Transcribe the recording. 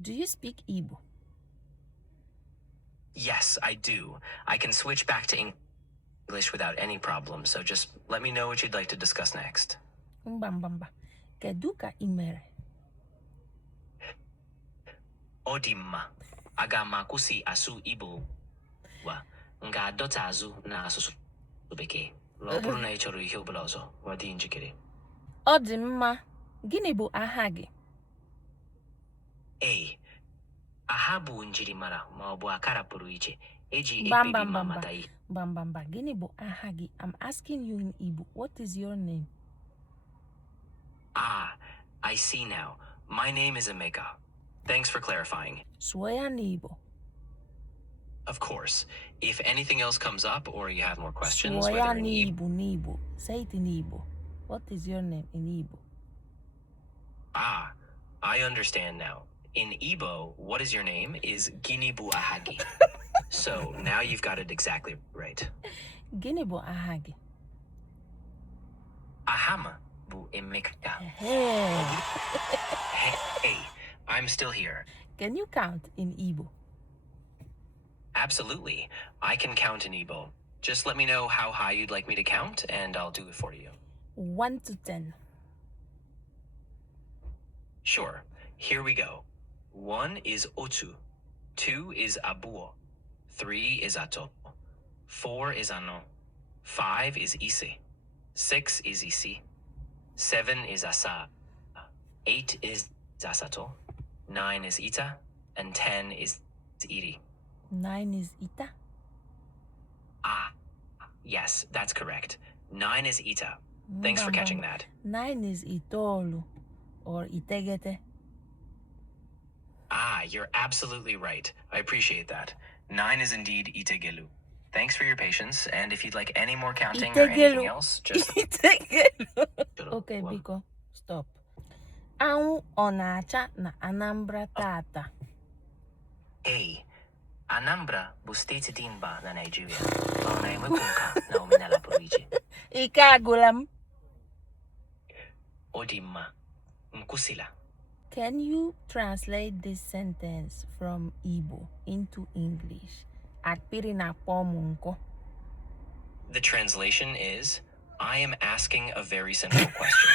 Do you speak Igbo? Yes, I do. I can switch back to English without any problem, so just let me know what you'd like to discuss next. Mbamba. Kedu ka ị mere? Ọ dị mma. Aga m akwụsị asụ Igbo wa. M ga-adọta azụ n'asụsụ Bekee. Ọ bụrụ na ị chọrọ ihe ọbụla ọzọ, ọ dị njikere. Ọ dị mma. Gịnị bụ aha gị? Aha bụ njirimara ma ọ bụ akara pụrụ iche. Eji Bam, ekpebi bam, ma bam, mata ihe. Bamba. Gịnị bụ aha gị? I'm asking you in Igbo. What is your name? I see now. My name is Emeka. Thanks for clarifying. Sụọ ya n'Igbo. Of course. If anything else comes up or you have more questions, Sụọ ya whether in Igbo. n'Igbo. Say it in Igbo. What is your name in Igbo? I understand now. In Igbo, what is your name is Gini bu ahagi. So now you've got it exactly right. Gịnị bụ aha gị? Ahama bu Emeka. Hey, I'm still here. Can you count in Igbo? Absolutely. I can count in Igbo. Just let me know how high you'd like me to count, and I'll do it for you. 1 to 10. Sure. Here we go. 1 is otu. 2 is abuo. 3 is ato. 4 is ano. 5 is ise. 6 is isi. 7 is asa. 8 is asato. 9 is ita. And 10 is iri. 9 is Ita. Yes, that's correct. 9 is ita. Thanks for catching that. 9 is Itolu or Itegete. You're absolutely right. I appreciate that. 9 is indeed itegelu. Thanks for your patience, and if you'd like any more counting or anything else, just... Okay, Biko, stop. Anwụ ọ na-acha na Anambra tata? Anambra bụ steeti dị mba na Nigeria. Ọ na-enwekwu nka na omenala pụrụ iche. Ike agụla m. Ọ dị mma. Nkwụsịla. Can you translate this sentence from Igbo into English? Akpịrị na-akpọ m nkụ. The translation is, I am asking a very simple question.